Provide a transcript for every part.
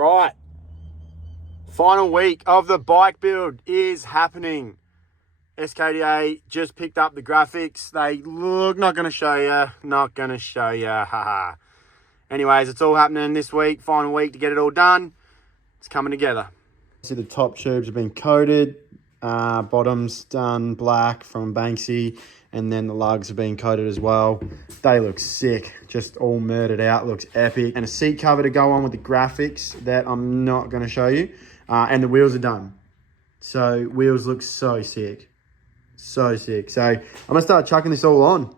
Right. Final week of the bike build is happening. SKDA just picked up the graphics. They look, not going to show you, haha. Anyways, it's all happening this week, final week to get it all done. It's coming together. See, the top tubes have been coated, bottoms done black from Banksy, and then the lugs have been coated as well. They look sick, just all murdered out, looks epic. And a seat cover to go on with the graphics that I'm not going to show you. And the wheels are done. So wheels look so sick. So sick. So I'm going to start chucking this all on.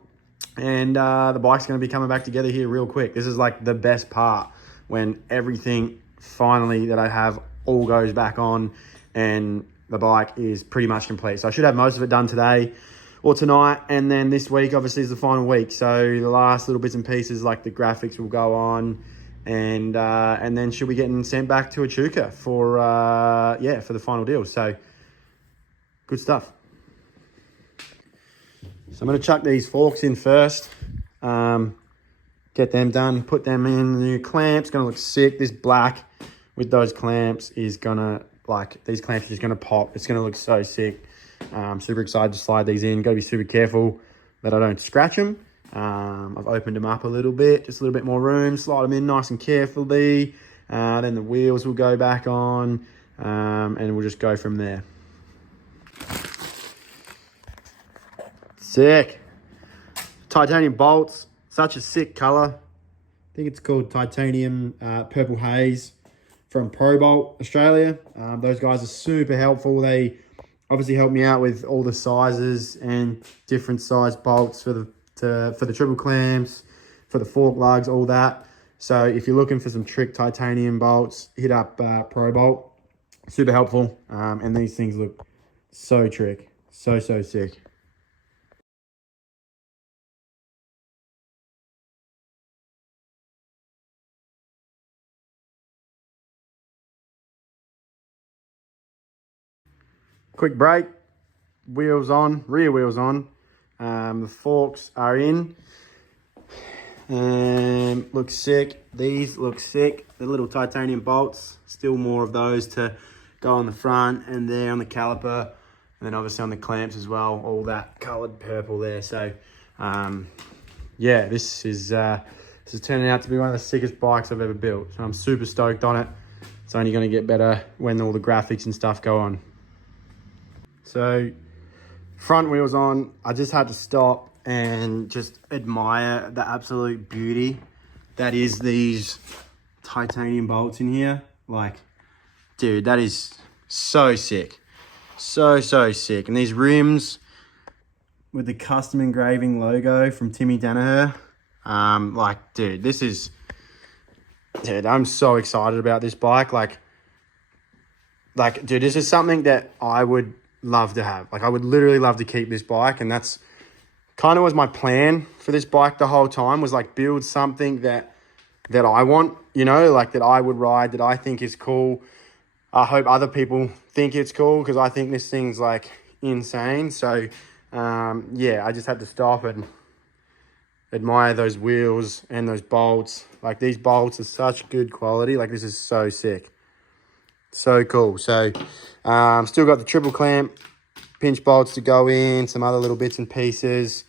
And the bike's going to be coming back together here real quick. This is like the best part, when everything finally that I have all goes back on and the bike is pretty much complete. So I should have most of it done today or tonight. And then this week obviously is the final week. So the last little bits and pieces like the graphics will go on. And then she'll be getting sent back to Echuca for the final deal. So good stuff. So I'm going to chuck these forks in first, get them done, put them in the new clamps. Going to look sick. This black with those clamps is going to, these clamps are just going to pop. It's going to look so sick. I'm super excited to slide these in. Got to be super careful that I don't scratch them. I've opened them up a little bit, just a little bit more room, slide them in nice and carefully. Then the wheels will go back on, and we'll just go from there. Sick. Titanium bolts, such a sick color. I think it's called Titanium Purple Haze from ProBolt Australia. Those guys are super helpful. They obviously help me out with all the sizes and different size bolts for the triple clamps, for the fork lugs, all that. So if you're looking for some trick titanium bolts, hit up ProBolt. Super helpful. And these things look so trick. So sick. Quick break, wheels on, rear wheels on. The forks are in. Look sick. These look sick. The little titanium bolts, still more of those to go on the front and there on the caliper. And then obviously on the clamps as well, all that colored purple there. So yeah, this is turning out to be one of the sickest bikes I've ever built. So I'm super stoked on it. It's only going to get better when all the graphics and stuff go on. So front wheels on, I just had to stop and just admire the absolute beauty that is these titanium bolts in here. Like, dude, that is so sick. So sick. And these rims with the custom engraving logo from Timmy Danaher. Dude, I'm so excited about this bike. Like, dude, this is something that I would love to have. Like, I would literally love to keep this bike, and that's kind of was my plan for this bike the whole time, was like build something that I want, you know, like that I would ride, that I think is cool. I hope other people think it's cool, because I think this thing's like insane. So I just had to stop and admire those wheels and those bolts. Like, these bolts are such good quality. Like, this is so sick. So cool. So still got the triple clamp pinch bolts to go in, some other little bits and pieces.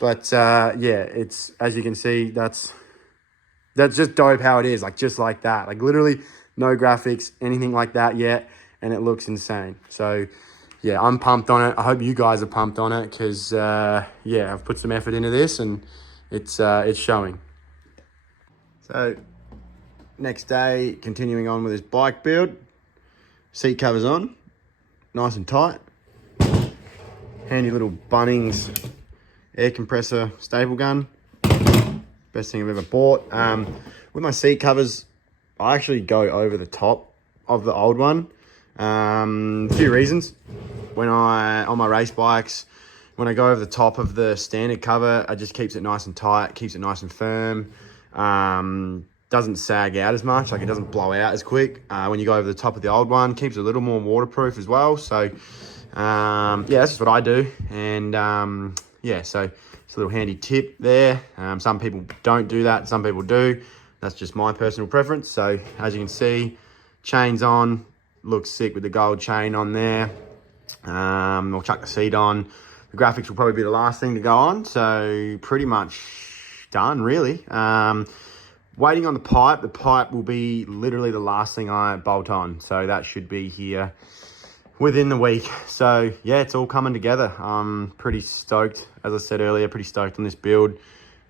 But it's, as you can see, that's just dope how it is. Like, just like that. Like, literally no graphics, anything like that yet. And it looks insane. So yeah, I'm pumped on it. I hope you guys are pumped on it, because I've put some effort into this and it's showing. So next day, continuing on with this bike build. Seat covers on, nice and tight. Handy little Bunnings air compressor staple gun. Best thing I've ever bought. With my seat covers, I actually go over the top of the old one. A few reasons. On my race bikes, when I go over the top of the standard cover, it just keeps it nice and tight, keeps it nice and firm. Doesn't sag out as much, like it doesn't blow out as quick. When you go over the top of the old one, keeps it a little more waterproof as well. So that's just what I do. And so it's a little handy tip there. Some people don't do that, some people do. That's just my personal preference. So as you can see, Chain's on. Looks sick with the gold chain on there. We'll chuck the seat on. The graphics will probably be the last thing to go on. So pretty much done, really. Waiting on the pipe. The pipe will be literally the last thing I bolt on. So that should be here within the week. So yeah, it's all coming together. I'm pretty stoked. As I said earlier, pretty stoked on this build.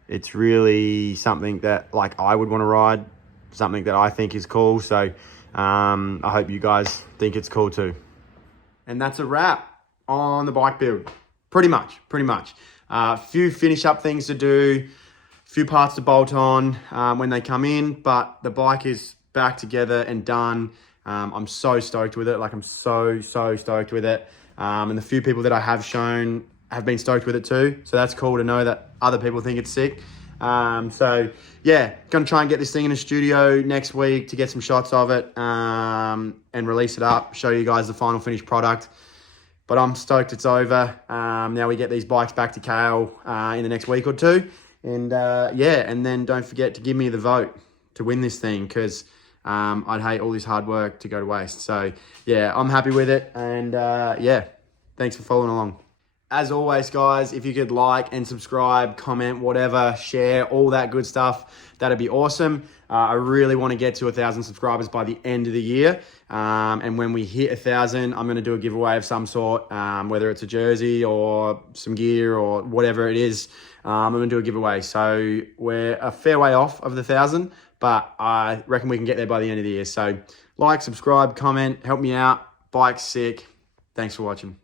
It's really something that like I would want to ride, something that I think is cool. So I hope you guys think it's cool too. And that's a wrap on the bike build. Pretty much. A few finish up things to do, a few parts to bolt on when they come in, but the bike is back together and done. I'm so stoked with it. Like I'm so stoked with it. And the few people that I have shown have been stoked with it too. So that's cool to know that other people think it's sick. So yeah, gonna try and get this thing in a studio next week to get some shots of it and release it up, show you guys the final finished product. But I'm stoked it's over. Now we get these bikes back to Kale in the next week or two. And yeah, and then don't forget to give me the vote to win this thing, because I'd hate all this hard work to go to waste. So yeah, I'm happy with it. And yeah, thanks for following along. As always, guys, if you could like and subscribe, comment, whatever, share, all that good stuff, that'd be awesome. I really want to get to 1,000 subscribers by the end of the year. And when we hit 1,000, I'm going to do a giveaway of some sort, whether it's a jersey or some gear or whatever it is. I'm going to do a giveaway. So we're a fair way off of the 1,000, but I reckon we can get there by the end of the year. So like, subscribe, comment, help me out. Bike's sick. Thanks for watching.